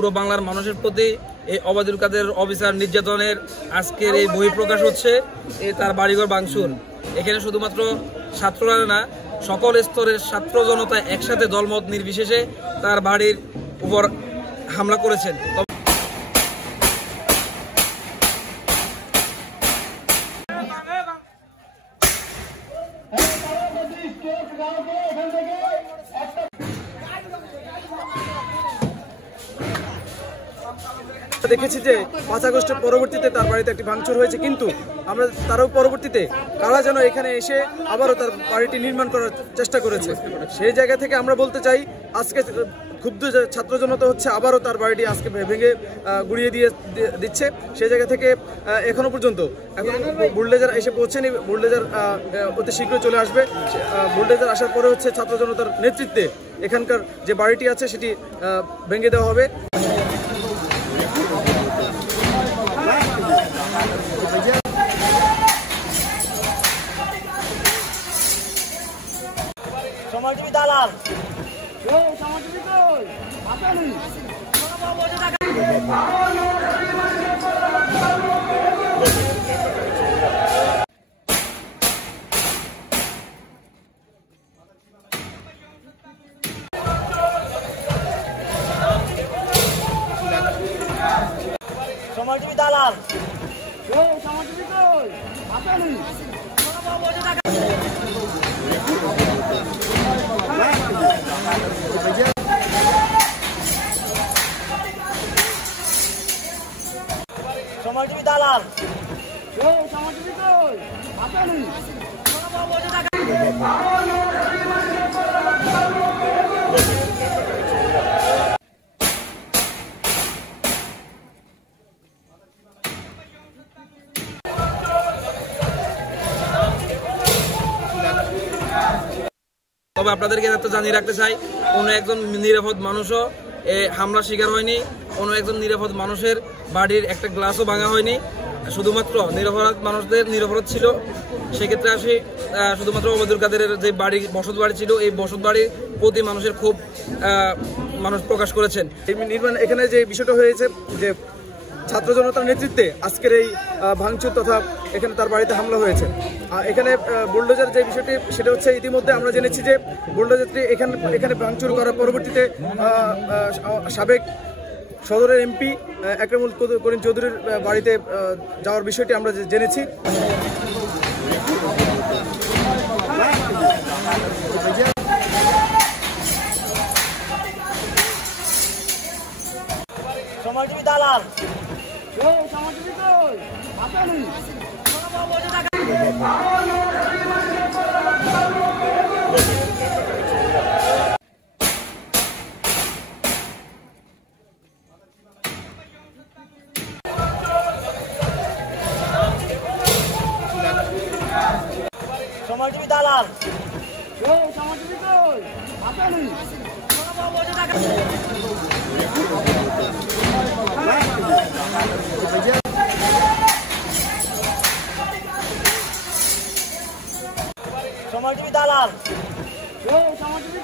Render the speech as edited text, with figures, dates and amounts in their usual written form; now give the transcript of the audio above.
পুরো বাংলার মানুষের প্রতি এই ওবায়দুল কাদের অফিসার নির্যাতনের আজকের এই বহিঃপ্রকাশ হচ্ছে। তার বাড়িঘর ভাঙচুর, এখানে শুধুমাত্র ছাত্ররা না, সকল স্তরের ছাত্র জনতা একসাথে দলমত নির্বিশেষে তার বাড়ির উপর হামলা করেছেন। দেখেছি যে 5 আগস্টের পরবর্তীতে তার বাড়িতে একটি ভাঙচুর হয়েছে, কিন্তু আমরা তারও পরবর্তীতে কারা যেন এখানে এসে আবারও তার বাড়িটি নির্মাণ করার চেষ্টা করেছে। সেই জায়গা থেকে আমরা বলতে চাই, আজকে ক্ষুব্ধ ছাত্র জনতা হচ্ছে আবারও তার বাড়িটি আজকে ভেঙে গুড়িয়ে দিচ্ছে। সেই জায়গা থেকে এখনো পর্যন্ত বুলডোজার এসে পৌঁছেনি। বুলডোজার অতি শীঘ্রই চলে আসবে। বুলডোজার আসার পরে হচ্ছে ছাত্র জনতার নেতৃত্বে এখানকার যে বাড়িটি আছে সেটি ভেঙে দেওয়া হবে। সমাজজীবী দালাল সমাজজীবী দালাল সমাজজীবী সমাজজীবী দালাল সমাজজীবী তবে আপনাদেরকে তো জানিয়ে রাখতে চাই, কোনো একজন নিরাপদ মানুষও হামলার শিকার হয়নি। কোনো একজন নিরাপদ মানুষের বাড়ির একটা গ্লাসও ভাঙা হয়নি। শুধুমাত্র নিরপরাধ মানুষদের নিরপরাধ ছিল। সেক্ষেত্রে আসি শুধুমাত্র ওবায়দুল কাদেরের যে বসত বাড়ি ছিল, এই বসত বাড়ির প্রতি মানুষের খুব মানুষ প্রকাশ করেছেন। এখানে যে বিষয়টা হয়েছে যে ছাত্র জনতার নেতৃত্বে আজকের এই ভাঙচুর তথা এখানে তার বাড়িতে হামলা হয়েছে। এখানে বুলডোজার যে বিষয়টি সেটা হচ্ছে, ইতিমধ্যে আমরা জেনেছি যে বুলডোজারটি এখানে ভাঙচুর করার পরবর্তীতে সাবেক সদরের এমপি একরামুল করিম চৌধুরীর বাড়িতে যাওয়ার বিষয়টি আমরা জেনেছি। সমাজজীবী দালাল সমাজজীবী সমাজজীবী দালাল সমাজজীবী সমাজজীবী দালাল সমাজজীবী